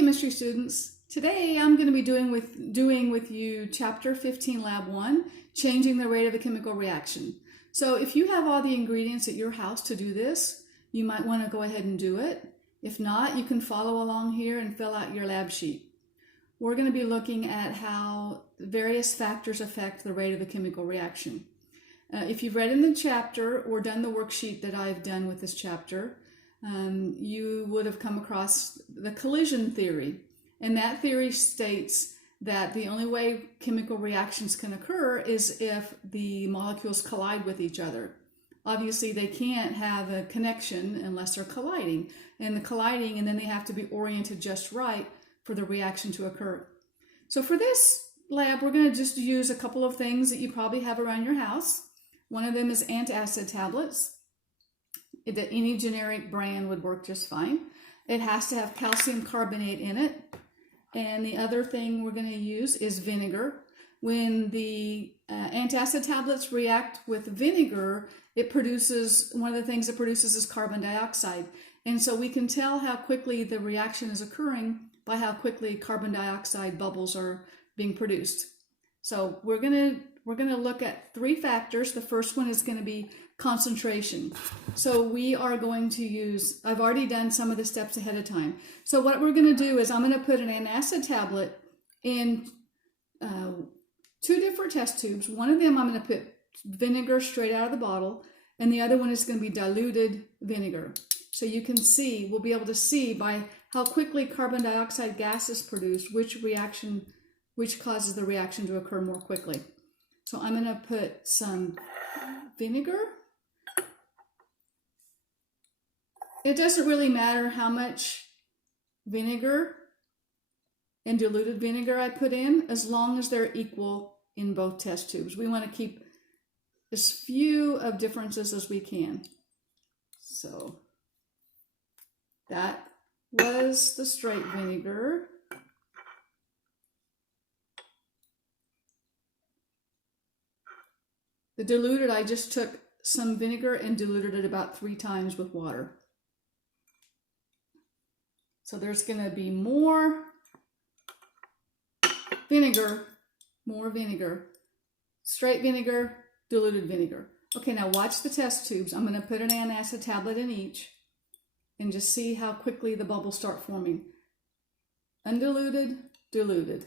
chemistry students. Today I'm going to be doing with you chapter 15 lab 1, changing the rate of a chemical reaction. So if you have all the ingredients at your house to do this, you might want to go ahead and do it. If not, you can follow along here and fill out your lab sheet. We're going to be looking at how various factors affect the rate of a chemical reaction. If you've read in the chapter or done the worksheet that I've done with this chapter, you would have come across the collision theory. And that theory states that the only way chemical reactions can occur is if the molecules collide with each other. Obviously, they can't have a connection unless they're colliding. And then they have to be oriented just right for the reaction to occur. So for this lab, we're going to just use a couple of things that you probably have around your house. One of them is antacid tablets. Any generic brand would work just fine. It has to have calcium carbonate in it. And the other thing we're going to use is vinegar. When the antacid tablets react with vinegar, one of the things it produces is carbon dioxide. And so we can tell how quickly the reaction is occurring by how quickly carbon dioxide bubbles are being produced. So we're going to look at 3 factors. The first one is going to be concentration. So we are going to use, I've already done some of the steps ahead of time. So what we're going to do is I'm going to put an antacid tablet in 2 different test tubes. One of them I'm going to put vinegar straight out of the bottle, and the other one is going to be diluted vinegar. So you can see, we'll be able to see by how quickly carbon dioxide gas is produced, which causes the reaction to occur more quickly. So I'm going to put some vinegar. It doesn't really matter how much vinegar and diluted vinegar I put in, as long as they're equal in both test tubes. We want to keep as few of differences as we can. So that was the straight vinegar. The diluted, I just took some vinegar and diluted it about 3 times with water. So there's going to be more vinegar, straight vinegar, diluted vinegar. Okay, now watch the test tubes. I'm going to put an antacid tablet in each and just see how quickly the bubbles start forming. Undiluted, diluted.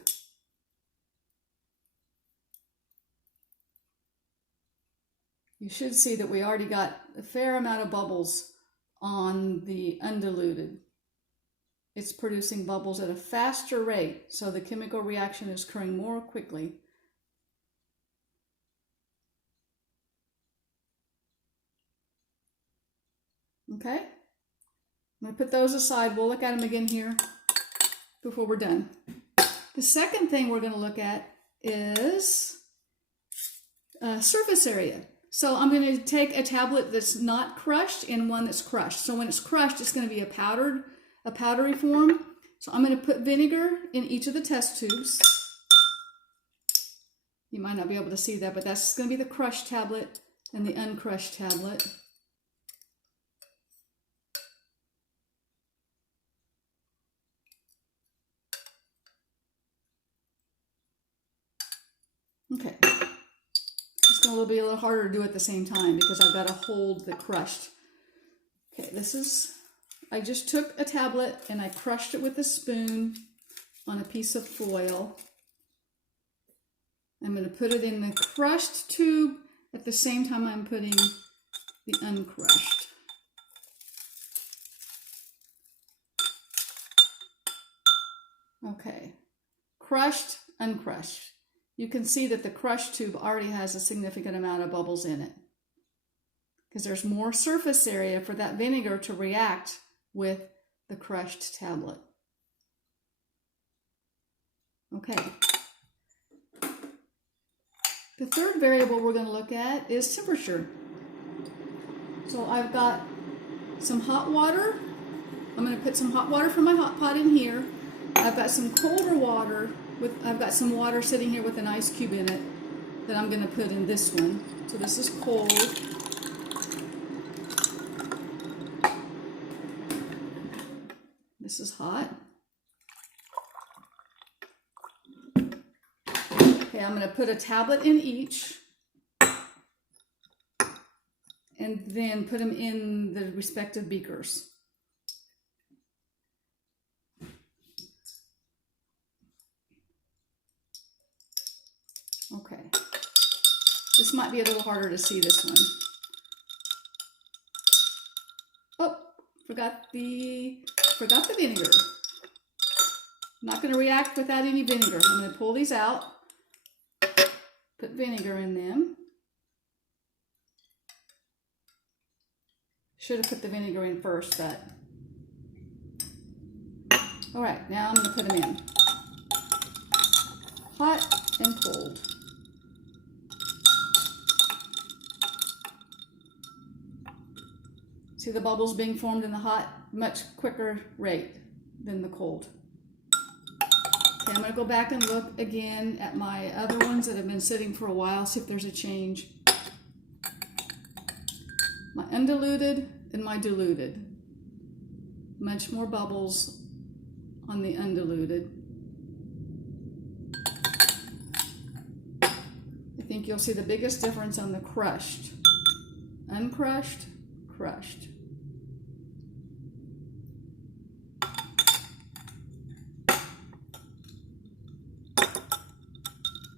You should see that we already got a fair amount of bubbles on the undiluted. It's producing bubbles at a faster rate, so the chemical reaction is occurring more quickly. Okay, I'm going to put those aside. We'll look at them again here before we're done. The second thing we're going to look at is surface area. So I'm going to take a tablet that's not crushed and one that's crushed. So when it's crushed, it's going to be a powdery form. So I'm going to put vinegar in each of the test tubes. You might not be able to see that, but that's going to be the crushed tablet and the uncrushed tablet. Okay. It's going to be a little harder to do at the same time because I've got to hold the crushed. Okay, I just took a tablet and I crushed it with a spoon on a piece of foil. I'm going to put it in the crushed tube at the same time I'm putting the uncrushed. Okay, crushed, uncrushed. You can see that the crushed tube already has a significant amount of bubbles in it because there's more surface area for that vinegar to react with the crushed tablet. Okay. The third variable we're going to look at is temperature. So I've got some hot water. I'm going to put some hot water from my hot pot in here. I've got some colder water. I've got some water sitting here with an ice cube in it that I'm going to put in this one. So this is cold. This is hot. Okay, I'm going to put a tablet in each and then put them in the respective beakers. Okay, this might be a little harder to see, this one. Oh, forgot the vinegar. I'm not going to react without any vinegar. I'm going to pull these out, put vinegar in them. Should have put the vinegar in first, but all right, now I'm going to put them in. Hot and cold. See the bubbles being formed in the hot, much quicker rate than the cold. Okay, I'm going to go back and look again at my other ones that have been sitting for a while, see if there's a change. My undiluted and my diluted. Much more bubbles on the undiluted. I think you'll see the biggest difference on the crushed. Uncrushed, crushed.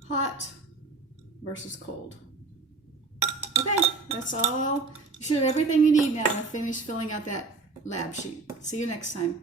Hot versus cold. Okay, that's all. You should have everything you need now to finish filling out that lab sheet. See you next time.